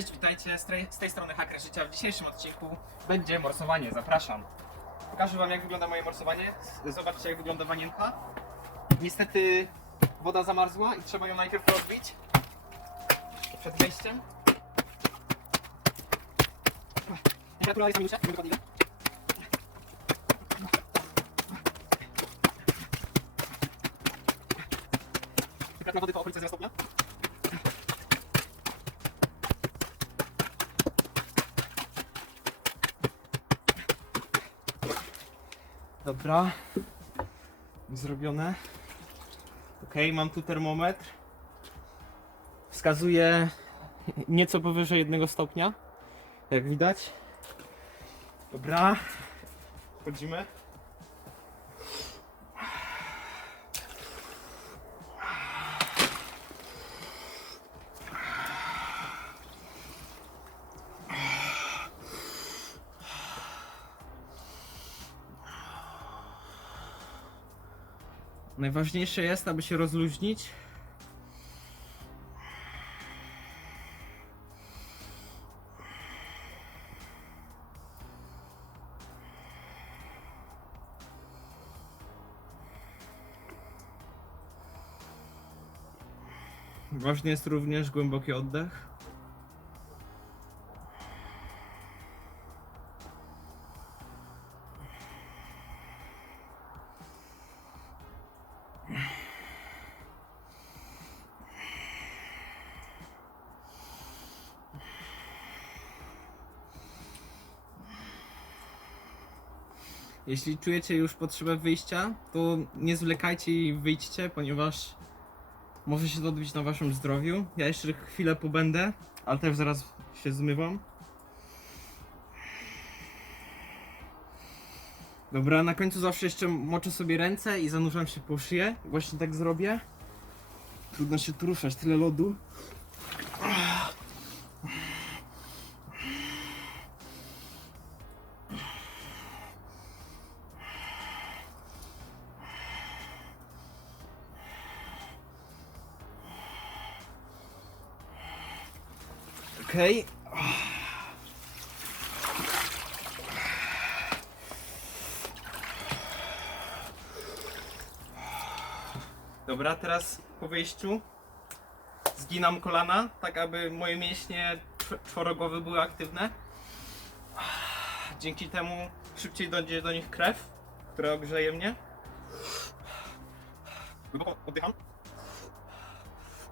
Cześć, witajcie, z tej, z tej strony Haker Życia. W dzisiejszym odcinku będzie morsowanie, zapraszam. Pokażę wam jak wygląda moje morsowanie. Zobaczcie jak wygląda wanienka. Niestety woda zamarzła i trzeba ją najpierw rozbić przed wejściem. Temperatura jest minusie, nie dokładnie ile. Temperatura wody to okolice 0 stopnia. Dobra. Zrobione. Ok, mam tu termometr. Wskazuje nieco powyżej jednego stopnia. Jak widać. Dobra. Wchodzimy. Najważniejsze jest, aby się rozluźnić. Ważny jest również głęboki oddech. Jeśli czujecie już potrzebę wyjścia, to nie zwlekajcie i wyjdźcie, ponieważ może się to odbić na waszym zdrowiu. Ja jeszcze chwilę pobędę, ale też zaraz się zmywam. Dobra, na końcu zawsze jeszcze moczę sobie ręce i zanurzam się po szyję. Właśnie tak zrobię. Trudno się tu ruszać, tyle lodu. Okej. Dobra, teraz po wyjściu zginam kolana, tak aby moje mięśnie czw- były aktywne. Dzięki temu szybciej dojdzie do nich krew, która ogrzeje mnie. Głęboko oddycham.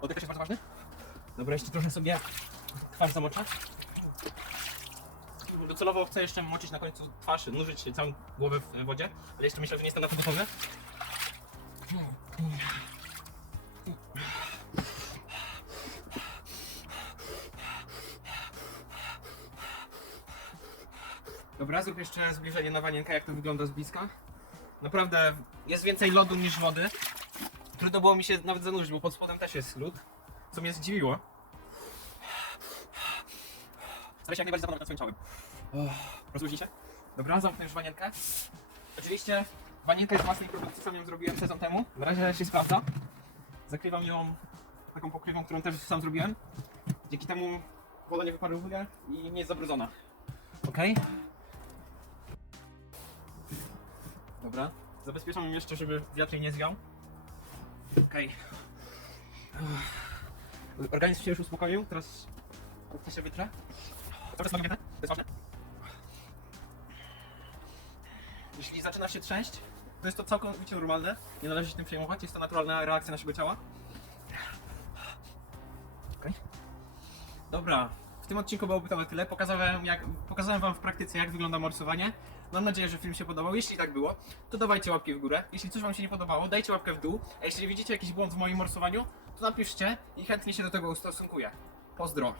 Oddech też jest bardzo ważny. Dobra, jeszcze trochę sobie twarz zamoczę. Docelowo chcę jeszcze moczyć na końcu twarz, nurzyć całą głowę w wodzie, ale jeszcze myślę, że nie jestem na to gotowy. Dobra, zrób jeszcze zbliżenie na wanienkę, jak to wygląda z bliska. Naprawdę jest więcej lodu niż wody. Trudno było mi się nawet zanurzyć, bo pod spodem też jest lód, co mnie zdziwiło. Staraj się jak najbardziej zapanować nad swoim ciałem. Rozluźnij się. Dobra, zamknę już wanienkę. Oczywiście wanienka jest własnej produkcji, sam ją zrobiłem sezon temu. Na razie się sprawdza. Zakrywam ją taką pokrywą, którą też sam zrobiłem. Dzięki temu woda nie wyparowuje i nie jest zabrudzona. Ok? Dobra. Zabezpieczam ją jeszcze, żeby wiatr jej nie zwiał. Okej. Organizm się już uspokoił, teraz się wytrę. To jest ważne. Jeśli zaczyna się trzęść, to jest to całkowicie normalne. Nie należy się tym przejmować, jest to naturalna reakcja naszego ciała. Okej. Dobra, w tym odcinku byłoby to na tyle. Pokazałem, jak, pokazałem wam w praktyce, jak wygląda morsowanie. Mam nadzieję, że film się podobał. Jeśli tak było, to dawajcie łapki w górę. Jeśli coś wam się nie podobało, dajcie łapkę w dół. A jeśli widzicie jakiś błąd w moim morsowaniu, to napiszcie i chętnie się do tego ustosunkuję. Pozdro!